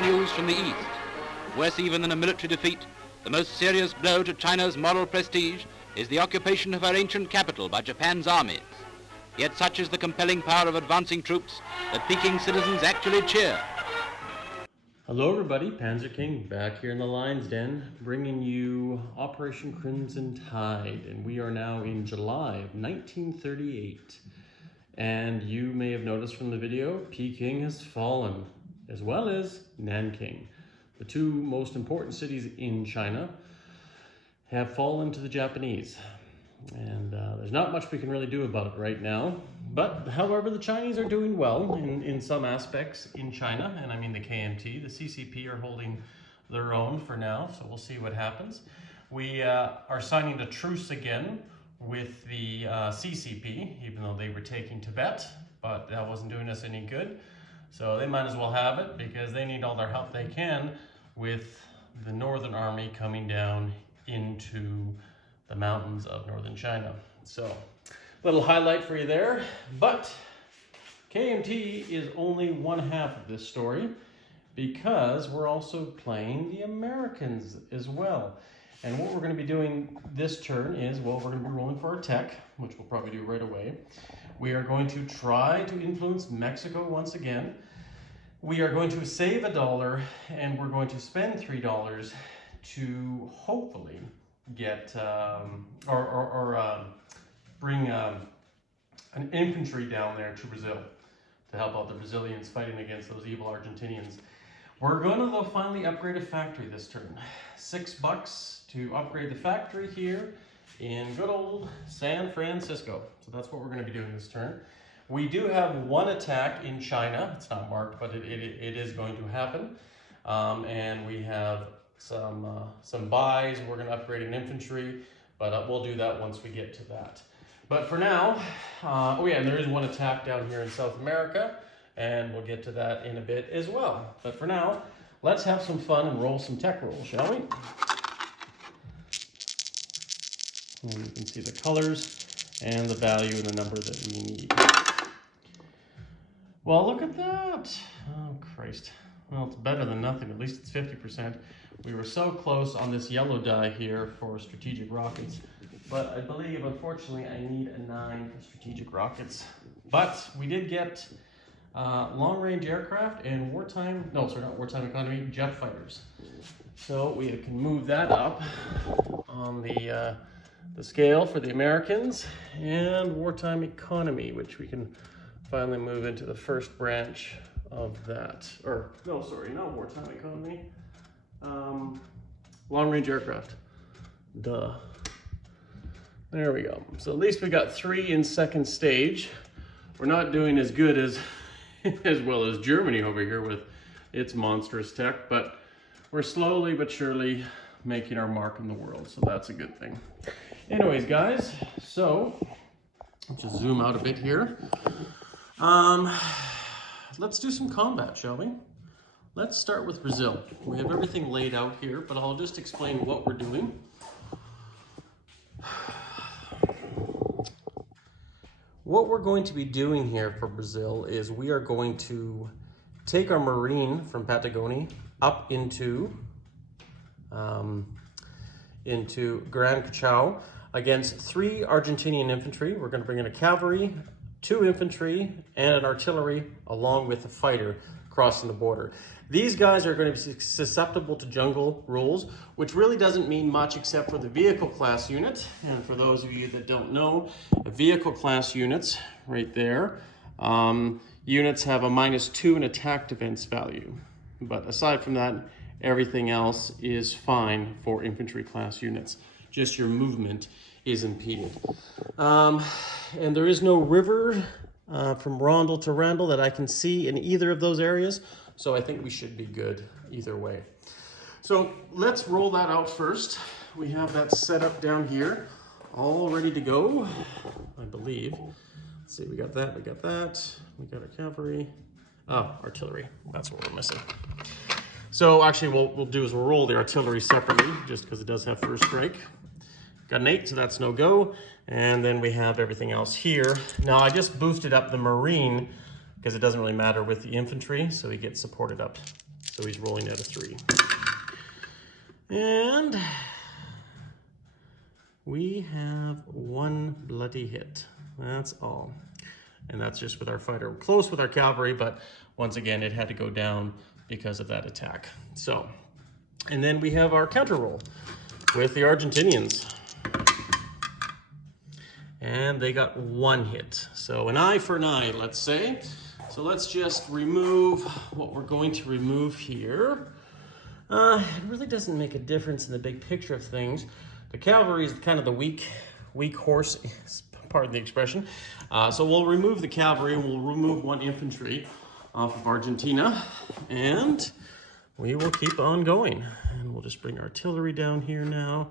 news from the east. Worse even than a military defeat, the most serious blow to China's moral prestige is the occupation of her ancient capital by Japan's armies. Yet such is the compelling power of advancing troops that Peking citizens actually cheer. Hello everybody, Panzer King back here in the Lion's Den, bringing you Operation Crimson Tide, and we are now in July of 1938. And you may have noticed from the video, Peking has fallen, as well as Nanking. The two most important cities in China have fallen to the Japanese. And there's not much we can really do about it right now. But however, the Chinese are doing well in some aspects in China. And I mean the KMT, the CCP are holding their own for now. So we'll see what happens. We are signing a truce again with the CCP, even though they were taking Tibet. But that wasn't doing us any good. So they might as well have it because they need all their help they can with the Northern Army coming down into the mountains of northern China. So, little highlight for you there, but KMT is only one half of this story because we're also playing the Americans as well. And what we're going to be doing this turn is, well, we're going to be rolling for our tech, which we'll probably do right away. We are going to try to influence Mexico once again. We are going to save $1 and we're going to spend $3 to hopefully get bring an infantry down there to Brazil to help out the Brazilians fighting against those evil Argentinians. We're going to though finally upgrade a factory this turn. $6 to upgrade the factory here in good old San Francisco. So that's what we're going to be doing this turn. We do have one attack in China. It's not marked, but it is going to happen. And we have some buys. We're going to upgrade an infantry, but we'll do that once we get to that. But for now, oh yeah, and there is one attack down here in South America, and we'll get to that in a bit as well. But for now, let's have some fun and roll some tech rolls, shall we? And you can see the colors and the value and the number that we need. Well, look at that. Oh, Christ. Well, it's better than nothing. At least it's 50%. We were so close on this yellow die here for strategic rockets, but I believe, unfortunately, I need a 9 for strategic rockets. But we did get long-range aircraft and wartime, no, sorry, not wartime economy, jet fighters. So we can move that up on the scale for the Americans, and wartime economy, which we can finally move into the first branch of that. Or, no, sorry, not wartime economy. Long-range aircraft. Duh. There we go. So at least we got 3 in second stage. We're not doing as good as well as Germany over here with its monstrous tech, but we're slowly but surely making our mark in the world, so that's a good thing. Anyways, guys, so let's just zoom out a bit here. Let's do some combat, shall we? Let's start with Brazil. We have everything laid out here, but I'll just explain what we're doing. What we're going to be doing here for Brazil is we are going to take our Marine from Patagonia up into Gran Cachao against 3 Argentinian infantry. We're going to bring in a cavalry, 2 infantry, and an artillery, along with a fighter crossing the border. These guys are going to be susceptible to jungle rules, which really doesn't mean much except for the vehicle class unit. And for those of you that don't know, vehicle class units, right there, units have a -2 in attack defense value. But aside from that, everything else is fine for infantry class units. Just your movement is impeded. And there is no river from Rondel to Randall that I can see in either of those areas. So I think we should be good either way. So let's roll that out first. We have that set up down here, all ready to go, I believe. Let's see, we got that, we got that. We got our cavalry. Oh, artillery, that's what we're missing. So actually what we'll do is we'll roll the artillery separately, just because it does have first strike. Got an 8, so that's no go. And then we have everything else here. Now I just boosted up the Marine because it doesn't really matter with the infantry, so he gets supported up. So he's rolling at a 3. And we have 1 bloody hit. That's all. And that's just with our fighter. We're close with our cavalry, but once again, it had to go down because of that attack. So, and then we have our counter roll with the Argentinians. And they got 1 hit. So an eye for an eye, let's say. So let's just remove what we're going to remove here. It really doesn't make a difference in the big picture of things. The cavalry is kind of the weak horse, pardon the expression. So we'll remove the cavalry and we'll remove 1 infantry off of Argentina. And we will keep on going. And we'll just bring artillery down here now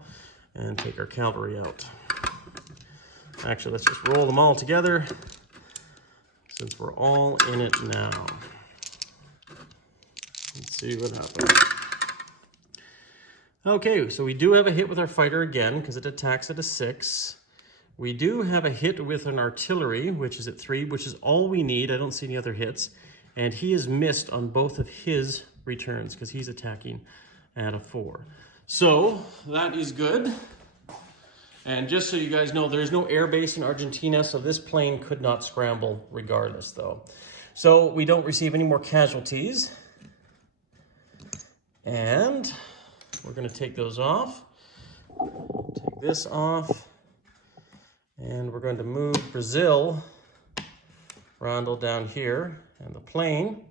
and take our cavalry out. Actually, let's just roll them all together since we're all in it now. Let's see what happens. Okay, so we do have a hit with our fighter again because it attacks at a 6. We do have a hit with an artillery, which is at 3, which is all we need. I don't see any other hits. And he is missed on both of his returns because he's attacking at a 4. So that is good. And just so you guys know, there's no air base in Argentina, so this plane could not scramble regardless, though. So we don't receive any more casualties. And we're going to take those off. Take this off. And we're going to move Brazil Roundel down here. And the plane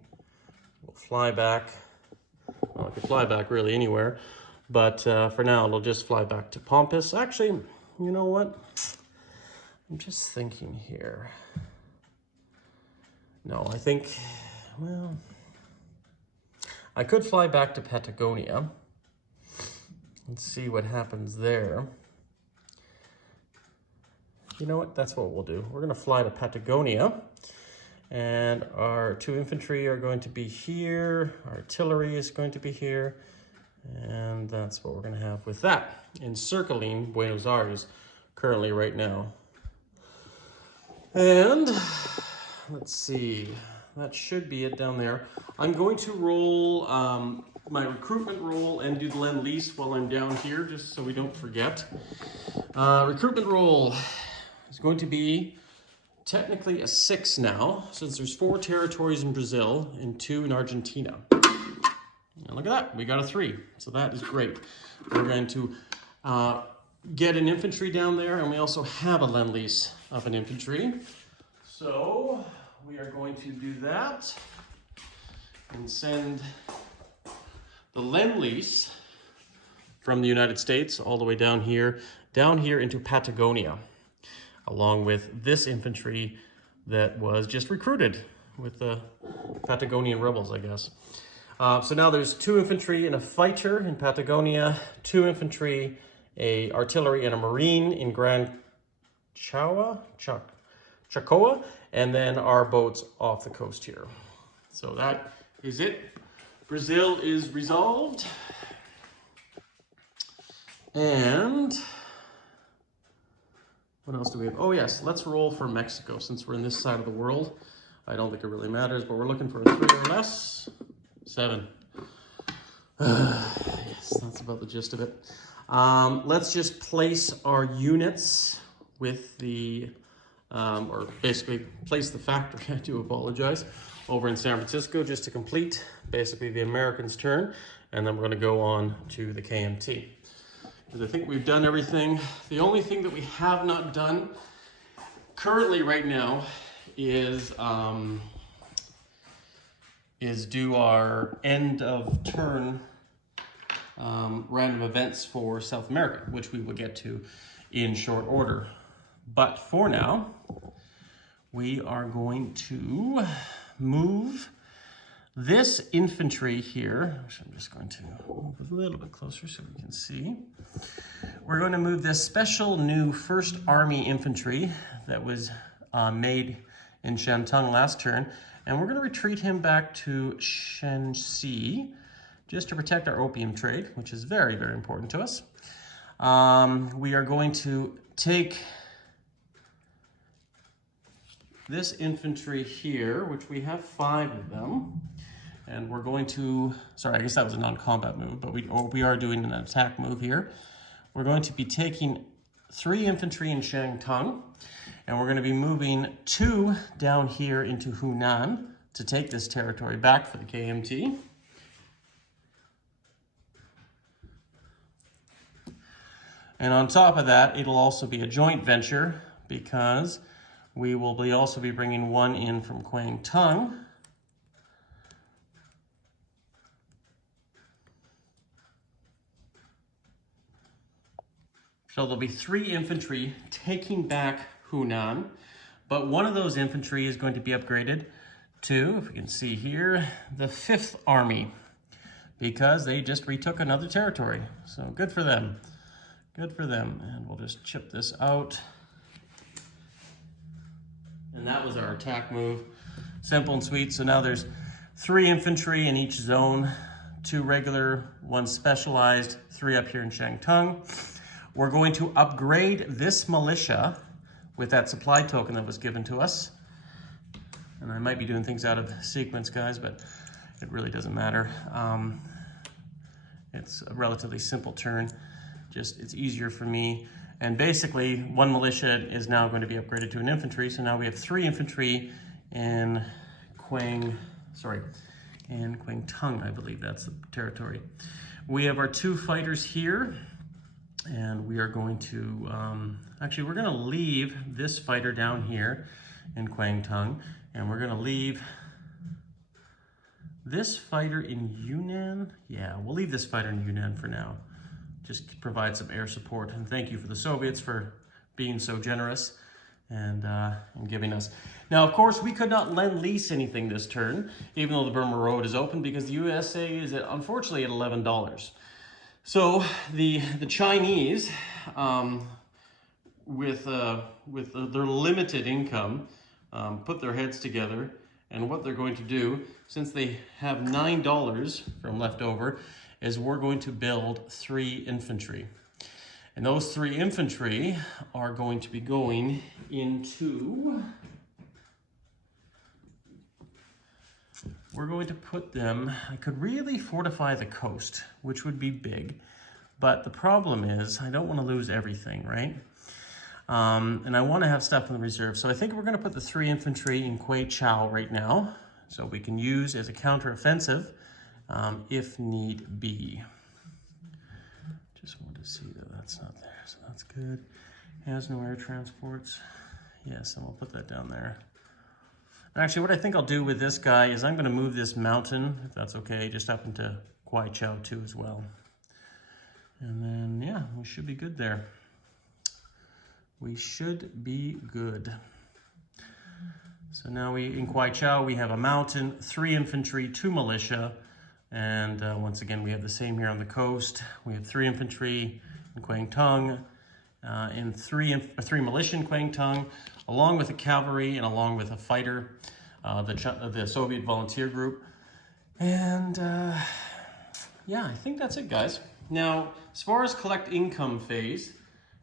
will fly back. Well, it could fly back really anywhere. But for now, it'll just fly back to Pampas. Actually, you know what? I'm just thinking here. No, I think, well, I could fly back to Patagonia. Let's see what happens there. You know what? That's what we'll do. We're going to fly to Patagonia. And our 2 infantry are going to be here. Our artillery is going to be here. And that's what we're going to have with that, encircling Buenos Aires currently right now. And let's see, that should be it down there. I'm going to roll my recruitment roll and do the Lend-Lease while I'm down here, just so we don't forget. Recruitment roll is going to be technically a 6 now, since there's 4 territories in Brazil and 2 in Argentina. And look at that, we got a 3, so that is great. We're going to get an infantry down there, and we also have a Lend-Lease of an infantry. So we are going to do that and send the Lend-Lease from the United States all the way down here into Patagonia, along with this infantry that was just recruited with the Patagonian rebels, I guess. So now there's 2 infantry and a fighter in Patagonia, 2 infantry, a artillery, and a marine in Gran Chacoa, and then our boats off the coast here. So that is it. Brazil is resolved. And what else do we have? Oh yes, let's roll for Mexico since we're in this side of the world. I don't think it really matters, but we're looking for a 3 or less. 7. Yes, that's about the gist of it. Let's just place our units with the, or basically place the factory, I do apologize, over in San Francisco just to complete basically the Americans' turn. And then we're going to go on to the KMT. Because I think we've done everything. The only thing that we have not done currently right now is do our end of turn random events for South America, which we will get to in short order. But for now, we are going to move this infantry here, which I'm just going to move a little bit closer so we can see. We're going to move this special new 1st Army infantry that was made in Shantung last turn, and we're going to retreat him back to Shenxi just to protect our opium trade, which is very, very important to us. We are going to take this infantry here, which we have 5 of them, And we're going to, sorry, I guess that was a non-combat move, but we are doing an attack move here. We're going to be taking 3 infantry in Shantung, and we're going to be moving 2 down here into Hunan to take this territory back for the KMT. And on top of that, it'll also be a joint venture because we will also be bringing 1 in from Kwangtung. So there'll be 3 infantry taking back Hunan, but one of those infantry is going to be upgraded to, if we can see here, the 5th Army, because they just retook another territory. So good for them. Good for them. And we'll just chip this out. And that was our attack move. Simple and sweet. So now there's 3 infantry in each zone, 2 regular, 1 specialized, 3 up here in Shantung. We're going to upgrade this militia with that supply token that was given to us. And I might be doing things out of sequence, guys, but it really doesn't matter. It's a relatively simple turn. Just, it's easier for me. And basically, 1 militia is now going to be upgraded to an infantry. So now we have 3 infantry in Kwangtung, I believe that's the territory. We have our 2 fighters here. And we are going to, actually we're gonna leave this fighter down here in Kwangtung, and we're gonna leave this fighter in Yunnan. Yeah, we'll leave this fighter in Yunnan for now. Just to provide some air support, and thank you for the Soviets for being so generous and giving us. Now, of course, we could not lend-lease anything this turn, even though the Burma Road is open, because the USA is unfortunately at $11. So the Chinese, with their limited income, put their heads together, and what they're going to do, since they have $9 from leftover, is we're going to build 3 infantry. And those 3 infantry are going to be going into, we're going to put them, I could really fortify the coast, which would be big, but the problem is I don't want to lose everything, right? And I want to have stuff in the reserve. So I think we're going to put the 3 infantry in Kwaichao right now, so we can use as a counteroffensive if need be. Just want to see that that's not there, so that's good. Has no air transports. Yes, and we'll put that down there. Actually, what I think I'll do with this guy is I'm going to move this mountain, if that's okay, just up into Kwaichao too as well. And then, yeah, we should be good there. We should be good. So now in Kwaichao, we have a mountain, 3 infantry, 2 militia. And once again, we have the same here on the coast. We have 3 infantry in Kwangtung, and 3 militia in Kwangtung, along with a cavalry and along with a fighter, the Soviet volunteer group. And yeah, I think that's it, guys. Now, as far as collect income phase,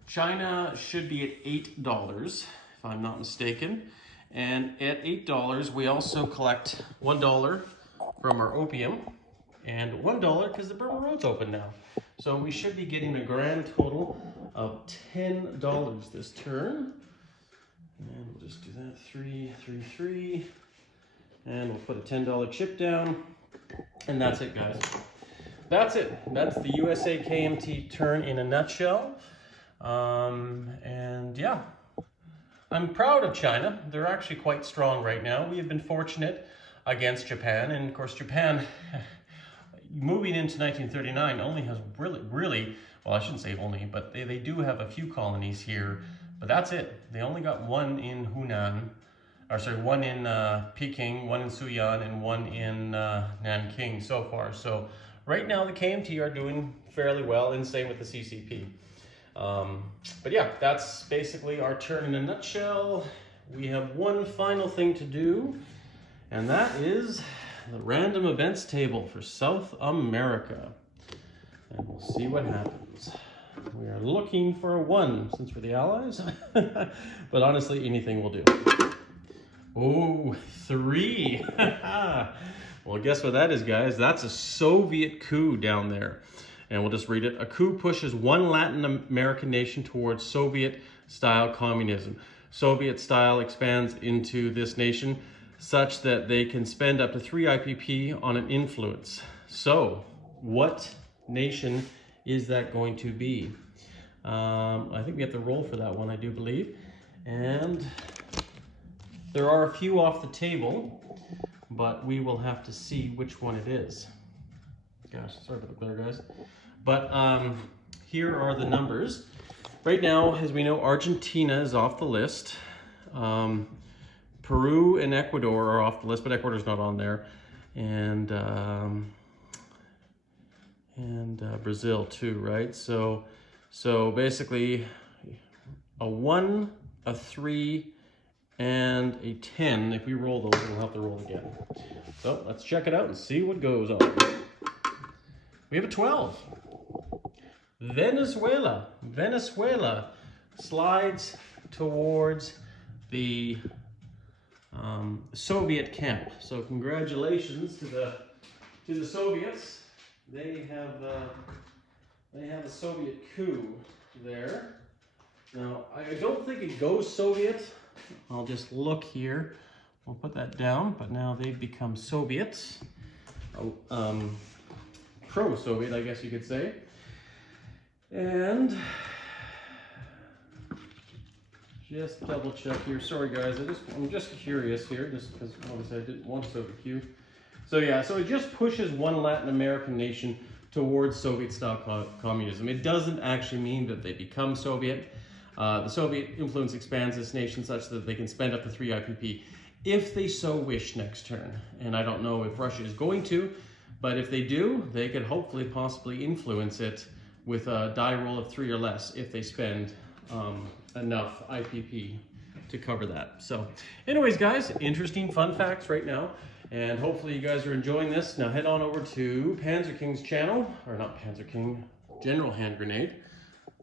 China should be at $8, if I'm not mistaken. And at $8, we also collect $1 from our opium and $1 because the Burma Road's open now. So we should be getting a grand total of $10 this turn. And we'll just do that, 3, 3, 3. And we'll put a $10 chip down. And that's it, guys. That's it. That's the USA KMT turn in a nutshell. And yeah, I'm proud of China. They're actually quite strong right now. We have been fortunate against Japan. And of course, Japan, moving into 1939, only has really, well, I shouldn't say only, but they do have a few colonies here. But that's it. They only got 1 in Hunan, or sorry, 1 in Peking, 1 in Suyan, and 1 in Nanking so far. So right now the KMT are doing fairly well, and same with the CCP. But yeah, that's basically our turn in a nutshell. We have one final thing to do, and that is the random events table for South America. And we'll see what happens. We are looking for a 1 since we're the Allies, but honestly, anything will do. Oh, 3. Well, guess what that is, guys? That's a Soviet coup down there. And we'll just read it. A coup pushes one Latin American nation towards Soviet-style communism. Soviet-style expands into this nation such that they can spend up to 3 IPP on an influence. So, what nation is that going to be? I think we have to roll for that one, I do believe. And there are a few off the table, but we will have to see which one it is. Gosh, sorry about the glare, guys. But here are the numbers. Right now, as we know, Argentina is off the list. Peru and Ecuador are off the list, but Ecuador's not on there. And Brazil too, right? So basically, a 1, a 3, and a 10. If we roll those, we'll have to roll again. So let's check it out and see what goes on. We have a 12. Venezuela. Venezuela slides towards the Soviet camp. So congratulations to the Soviets. They have a Soviet coup there. Now I don't think it goes Soviet. I'll just look here. We'll put that down. But now they've become Soviets. Pro-Soviet, I guess you could say. And just double check here. Sorry guys, I'm just curious here, just because obviously I didn't want a Soviet coup. So yeah, so it just pushes one Latin American nation towards Soviet-style communism. It doesn't actually mean that they become Soviet. The Soviet influence expands this nation such that they can spend up to 3 IPP if they so wish next turn. And I don't know if Russia is going to, but if they do, they could hopefully possibly influence it with a die roll of 3 or less if they spend enough IPP to cover that. So anyways, guys, interesting fun facts right now. And hopefully you guys are enjoying this. Now head on over to Panzer King's channel, or not Panzer King, General Hand Grenade,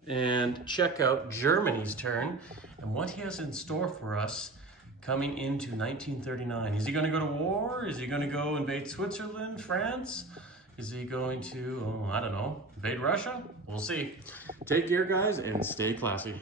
and check out Germany's turn and what he has in store for us coming into 1939. Is he going to go to war? Is he going to go invade Switzerland, France? Is he going to, I don't know, invade Russia? We'll see. Take care, guys, and stay classy.